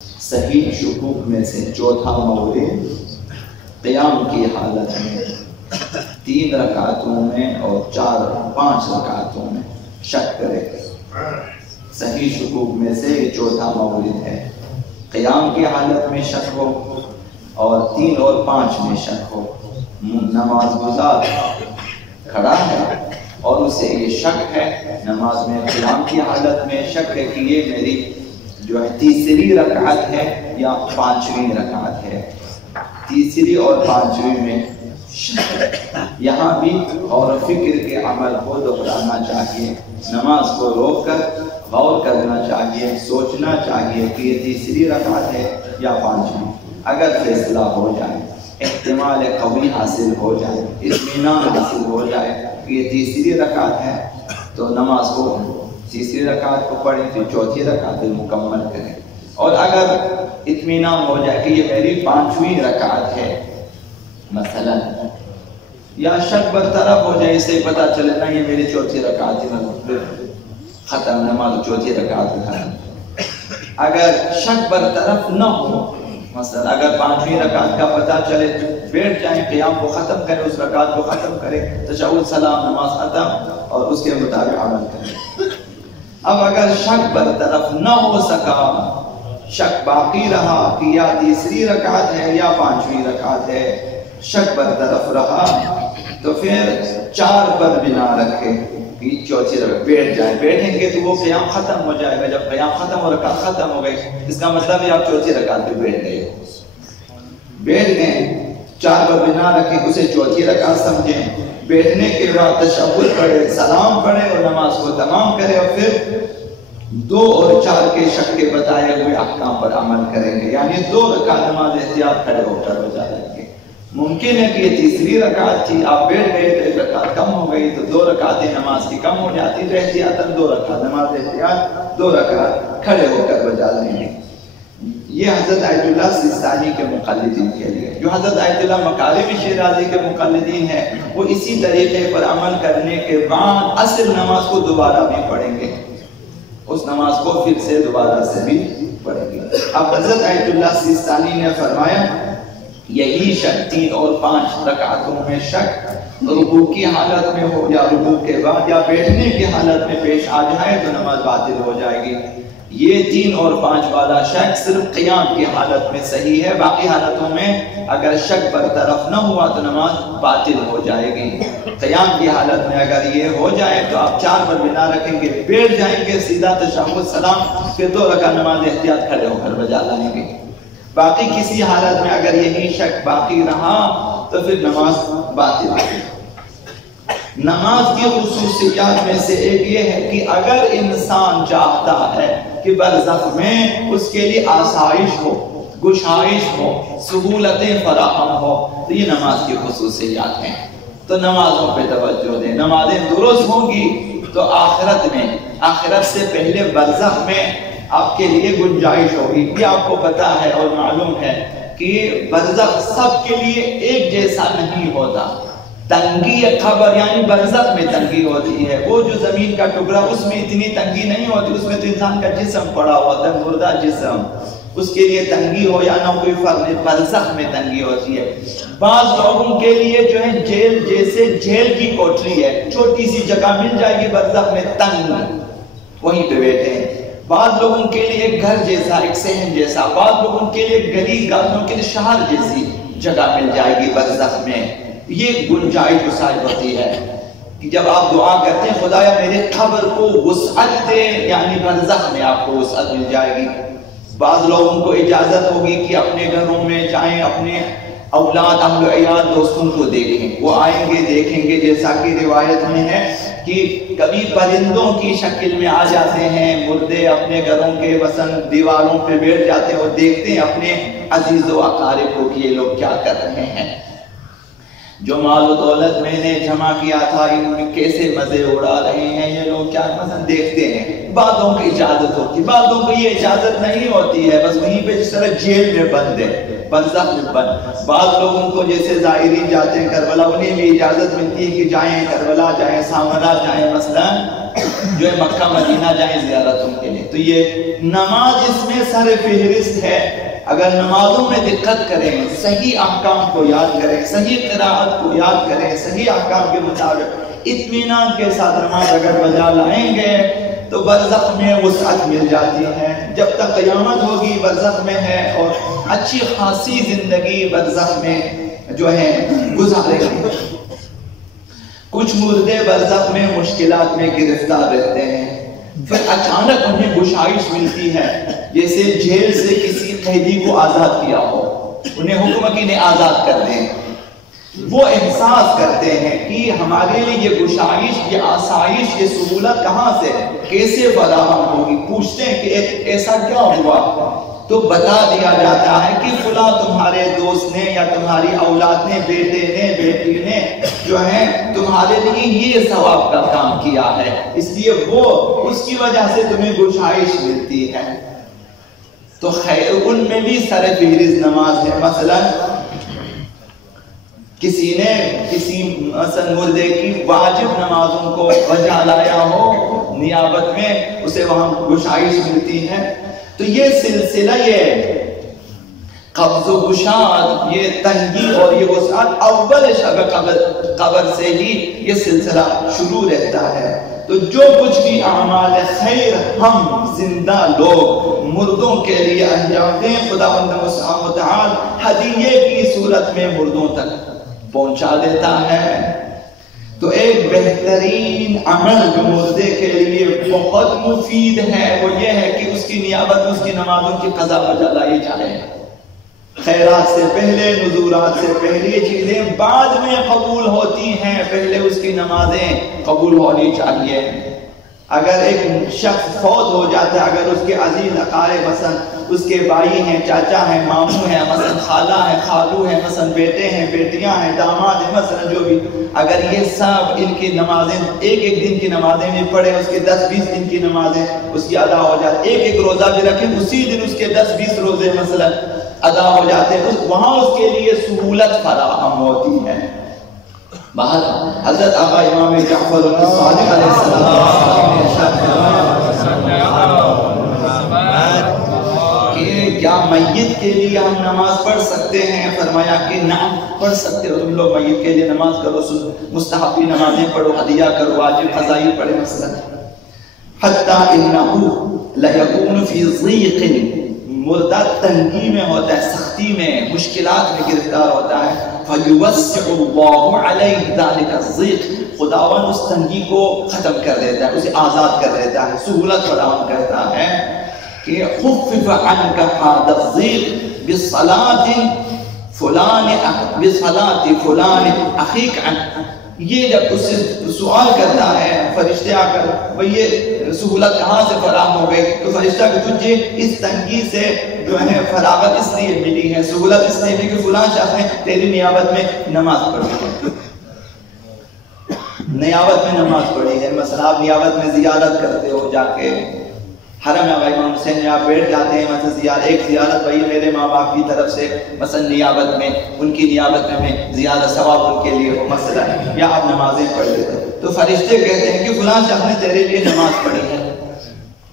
صحیح شکوک میں سے چوتھا مورد قیام کی حالت میں 3 رکعتوں میں اور 5 رکعتوں میں شک کرے۔ صحیح شکوک میں سے یہ چوتھا مورد ہے، قیام کی حالت میں شک ہو اور 3 اور 5 میں شک ہو۔ نماز گزار کھڑا ہے اور اسے یہ شک ہے نماز میں قیام کی حالت میں شک ہے کہ یہ میری جو ہے تیسری رکعت ہے یا 5ویں رکعت ہے، تیسری اور 5ویں میں یہاں بھی غور و فکر کے عمل کو دہرانا چاہیے، نماز کو روک کر غور کرنا چاہیے، سوچنا چاہیے کہ یہ تیسری رکعت ہے یا 5ویں۔ اگر فیصلہ ہو جائے، احتمال قوی حاصل ہو جائے، اطمینان حاصل ہو جائے کہ یہ تیسری رکعت ہے تو نماز کو تیسری رکعت کو پڑھیں، پھر چوتھی رکعت مکمل کریں۔ اور اگر اطمینان ہو جائے کہ یہ میری 5ویں رکعت ہے مثلا، یا شک برطرف ہو جائے، اسے پتہ چلے نا یہ میری چوتھی رکعت ہے، ختم نماز چوتھی رکعت ختم۔ اگر شک برطرف نہ ہو، مثلا اگر 5ویں رکعت کا پتہ چلے، بیٹھ جائیں، قیام کو ختم کریں، اس رکعت کو ختم کریں، تشہد سلام نماز ختم اور اس کے مطابق عمل کریں۔ اب اگر شک برطرف نہ ہو سکا، شک باقی رہا کہ یا تیسری رکعت ہے یا 5ویں رکعت ہے، شک برطرف رہا تو پھر 4 پر بنا رکھے کہ چوتھی رکعت بیٹھ جائیں۔ بیٹھیں گے تو وہ قیام ختم ہو جائے گا، جب قیام ختم ہو رکعت ختم ہو گئی، اس کا مطلب ہے آپ چوتھی رکعت پہ بیٹھ گئے، بیٹھ گئے، 4 پر بنا رکھیں، اسے چوتھی رکعت سمجھیں۔ بیٹھنے کے بعد تشہد پڑھے، سلام پڑھے اور نماز کو تمام کرے، اور پھر 2 اور 4 کے شک کے بتائے ہوئے احکام پر عمل کریں گے، یعنی 2 رکعت نماز احتیاط کھڑے ہو کر بجا لیں گے۔ ممکن ہے کہ یہ تیسری رکعت تھی، آپ بیٹھ گئے تو 1 رکعت کم ہو گئی تو 2 رکعتیں نماز کی کم ہو جاتی، تو احتیاطاً 2 رکعت نماز احتیاط 2 رکعت کھڑے ہو کر بجا لیں گے۔ یہ حضرت آیت اللہ سیستانی کے مقلدین کے لیے، جو حضرت آیت اللہ مکارم شیرازی کے مقلدین ہیں، وہ اسی طریقے پر عمل کرنے کے بعد اصل نماز کو دوبارہ بھی پڑھیں گے، اس نماز کو پھر سے دوبارہ سے بھی پڑھیں گے۔ اب حضرت آیت اللہ سیستانی نے فرمایا یہی شک 3 اور 5 رکعتوں میں شک رکوع کی حالت میں ہو یا رکوع کے بعد یا بیٹھنے کی حالت میں پیش آ جائے تو نماز باطل ہو جائے گی۔ یہ 3 اور 5 والا شک صرف قیام کی حالت میں صحیح ہے، باقی حالتوں میں اگر شک برطرف نہ ہوا تو نماز باطل ہو جائے گی۔ قیام کی حالت میں اگر یہ ہو جائے تو آپ 4 پر بنا رکھیں گے، بیٹھ جائیں گے، سیدھا تشہد سلام، پھر 2 رکعت نماز احتیاط کھڑے ہو کر بجا لائیں گے۔ باقی کسی حالت میں اگر یہی شک باقی رہا تو پھر نماز باطل ہے۔ نماز کی خصوصیات میں سے ایک یہ ہے کہ اگر انسان چاہتا ہے کہ برزخ میں اس کے لیے آسائش ہو، گشائش ہو، سہولتیں فراہم ہو، تو یہ نماز کی خصوصیات ہیں، تو نمازوں پہ توجہ دیں۔ نمازیں درست ہوں گی تو آخرت سے پہلے برزخ میں آپ کے لیے گنجائش ہوگی۔ یہ آپ کو پتا ہے اور معلوم ہے کہ برزخ سب کے لیے ایک جیسا نہیں ہوتا۔ تنگی قبر یعنی برزخ میں تنگی ہوتی ہے، وہ جو زمین کا ٹکڑا اس میں اتنی تنگی نہیں ہوتی، اس میں تو انسان کا جسم پڑا ہوتا ہے، مردہ جسم، اس کے لیے تنگی ہو یا نہ کوئی فرق نہیں، برزخ میں تنگی ہوتی ہے۔ بعض لوگوں کے لیے جو ہے جیل جیسے جیل کی کوٹری ہے، چھوٹی سی جگہ مل جائے گی برزخ میں تنگ، وہیں پہ بیٹھے ہیں۔ بعض لوگوں کے لیے ایک گھر جیسا، ایک صحن جیسا، بعض لوگوں کے لیے گلی گالیوں کے لیے شہر جیسی جگہ مل جائے گی برزخ میں۔ یہ گنجائش وسعت ہوتی ہے کہ جب آپ دعا کرتے ہیں خدایا میرے قبر کو وسعت دے، یعنی برزخ میں آپ کو وسعت مل جائے گی۔ بعض لوگوں کو اجازت ہوگی کہ اپنے گھروں میں جائیں، اپنے اولاد اہل و عیال دوستوں کو دیکھیں، وہ آئیں گے دیکھیں گے، جیسا کہ روایت میں ہے کہ کبھی پرندوں کی شکل میں آ جاتے ہیں مردے، اپنے گھروں کے وسن دیواروں پہ بیٹھ جاتے ہیں اور دیکھتے ہیں اپنے عزیز و اقارب کو کہ یہ لوگ کیا کر رہے ہیں، جو مال و دولت میں نے جمع کیا تھا ان میں کیسے مزے اڑا رہے ہیں یہ لوگ، کیا مثلا دیکھتے ہیں۔ بعضوں کی اجازت ہوتی ہے، بعضوں کو یہ اجازت نہیں ہوتی ہے، بس وہیں پہ جس طرح جیل میں بند ہے، برزخ میں بند۔ بعض لوگوں کو جیسے زائرین جاتے ہیں کربلا، انہیں بھی اجازت ملتی ہے کہ جائیں کربلا، جائیں سامرا، جائیں مثلا جو ہے مکہ مدینہ جائیں زیارتوں کے لیے. تو یہ نماز اس میں سر فہرست ہے. اگر نمازوں میں دقت کریں، صحیح احکام کو یاد کریں، صحیح قراءت کو یاد کریں، صحیح احکام کے مطابق اطمینان کے ساتھ نماز اگر بجا لائیں گے تو برزخ میں وسعت مل جاتی ہے. جب تک قیامت ہوگی برزخ میں ہے، اور اچھی خاصی زندگی برزخ میں جو ہے گزارے گی. کچھ مردے برزخ میں مشکلات میں گرفتار رہتے ہیں، پھر اچانک انہیں گشائش ملتی ہے، جیسے جیل سے کسی قیدی کو آزاد کیا ہو، انہیں حکم کی نے آزاد کر دیں. وہ احساس کرتے ہیں کہ ہمارے لیے یہ گشائش، یہ آسائش، یہ سہولت کہاں سے، کیسے فراہم ہوگی. پوچھتے ہیں کہ ایسا کیا ہوا، تو بتا دیا جاتا ہے کہ فلاں تمہارے دوست نے یا تمہاری اولاد نے، بیٹے نے، بیٹی نے جو ہے تمہارے لیے یہ ثواب کا کام کیا ہے، اس لیے وہ اس کی وجہ سے تمہیں گشائش ملتی ہے. تو خیر ان میں بھی سر فہرست نماز ہے. مثلا کسی نے کسی مثلا مردے کی واجب نمازوں کو بجا لایا ہو نیابت میں، اسے وہاں گشائش ملتی ہے. تو یہ سلسلہ، یہ قبض و گشاد، یہ تنگی اور یہ وسعت اول شب قبر سے ہی یہ سلسلہ شروع رہتا ہے. تو جو کچھ بھی اعمال خیر ہم زندہ لوگ مردوں کے لیے انجام دیں، خداوند متعال ہدیے کی صورت میں مردوں تک پہنچا دیتا ہے. تو ایک بہترین عمل جو مردے کے لیے بہت مفید ہے وہ یہ ہے کہ اس کی نیابت میں اس کی نمازوں کی قضا بجا لائی جائے. خیرات سے پہلے، نذورات سے پہلے یہ چیزیں بعد میں قبول ہوتی ہیں، پہلے اس کی نمازیں قبول ہونی چاہیے. اگر ایک شخص فوت ہو جاتا ہے، اگر اس کے عزیز اقارب مثلا اس کے بھائی ہیں، چاچا ہیں، ماموں ہیں، مثلا خالہ ہیں، خالو ہیں، مثلا بیٹے ہیں، بیٹیاں ہیں، داماد ہیں، مثلا جو بھی، اگر یہ سب ان کی نمازیں ایک ایک دن کی نمازیں بھی پڑھیں، اس کے 10-20 دن کی نمازیں اس کی ادا ہو جاتی، ایک ایک روزہ بھی رکھیں، اسی دن اس کے 10-20 روزے مثلا ادا ہو جاتے ہیں، وہاں اس کے لیے سہولت فراہم ہوتی ہے. باہر حضرت آقا امام جعفر الصادق علیہ السلام نے ارشاد فرمایا کہ کیا میت کے لیے ہم نماز پڑھ سکتے ہیں؟ فرمایا کہ نعم پڑھ سکتے ہو. تم لوگ میت کے لیے نماز کرو، مستحبی نمازیں پڑھو، ہدیہ کرو، واجب قضائی پڑھے. مثلا حتی انہو لیکون فی ضیق، مردہ تنگی میں ہوتا ہے، سختی میں، مشکلات میں گرفتار ہوتا ہے. فَيُوَسِّعُ اللَّهُ عَلَيْهِ ذَلِكَ الضِّيقَ، خداوند اس تنگی کو ختم کر دیتا ہے، اسے آزاد کر دیتا ہے، سہولت فراہم کرتا ہے کہ خُفِّفَ عَنْكَ هَذَا الضِّيقَ بِالصَّلَاةِ فُلَانِ أَخِيكَ عَنْهُ. یہ جب اس سے سوال کرتا ہے فرشتے آ کر، بھئی یہ سہولت کہاں سے فراہم ہو گئی؟ تو فرشتہ کہ تجھے اس تنگی سے جو ہے فراغت اس لیے ملی ہے، سہولت اس لیے ملی کہ فلاں شخص نے تیری نیابت میں نماز پڑھی ہے. نیابت میں نماز پڑھی ہے. مثلا آپ نیابت میں زیارت کرتے ہو، جا کے حرم آقا امام حسین میں آپ بیٹھ جاتے ہیں، مثلا ایک زیارت بھائی میرے ماں باپ کی طرف سے مثلا نیابت میں، ان کی نیابت میں زیادہ ثواب ان کے لیے ہو مثلا، یا آپ نمازیں پڑھ لیتے ہیں. تو فرشتے کہتے ہیں کہ فلاں شخص نے تیرے لیے نماز پڑھی ہے،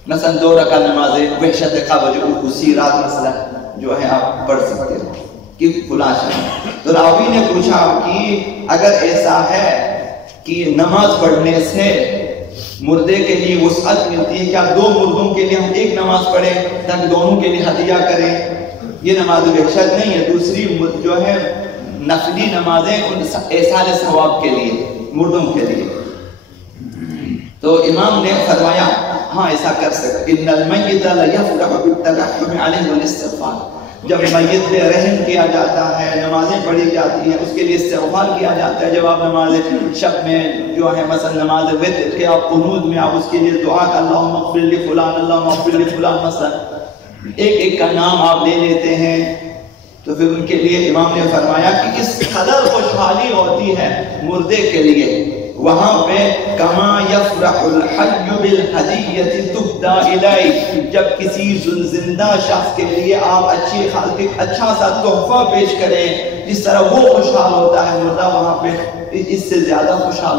مثلا 2 رکعت نمازیں وحشت قبر اسی رات مثلا جو ہے آپ پڑھ سکتے ہو کہ فلاں شخص. تو راوی نے پوچھا کہ اگر ایسا ہے کہ نماز پڑھنے سے مردے کے لیے وسعت ملتی ہے، کیا 2 مردوں کے لیے ہم ایک نماز پڑھیں تاکہ دونوں کے لیے ہدیہ کریں؟ یہ نماز وحشت نہیں ہے. دوسری جو ہے نفلی نمازیں ان احسان ثواب کے لیے، مردوں کے لیے. تو امام نے فرمایا ہاں ایسا کر سکتے. ان المیت لیفرح بالترحم علیہ والاستغفار، جب میت پہ رحم کیا جاتا ہے، نمازیں پڑھی جاتی ہیں، اس کے لیے استغفار کیا جاتا ہے. جب آپ نماز شب میں جو ہے مثلا نماز وتر کے آپ قنوت میں آپ اس کے لیے دعا کہ اللہم اغفر لفلان، اللہم اغفر لفلان مثلا ایک ایک کا نام آپ لے لیتے ہیں، تو پھر ان کے لیے امام نے فرمایا کہ اس قدر خوشحالی ہوتی ہے مردے کے لیے وہاں پہ. کما یفرح الحی بالہدیۃ تہدی الیہ، جب کسی زندہ شخص کے لیے آپ اچھا سا تحفہ پیش کریں، جس طرح وہ خوشحال ہوتا ہے مردہ وہاں پہ اس سے زیادہ خوشحال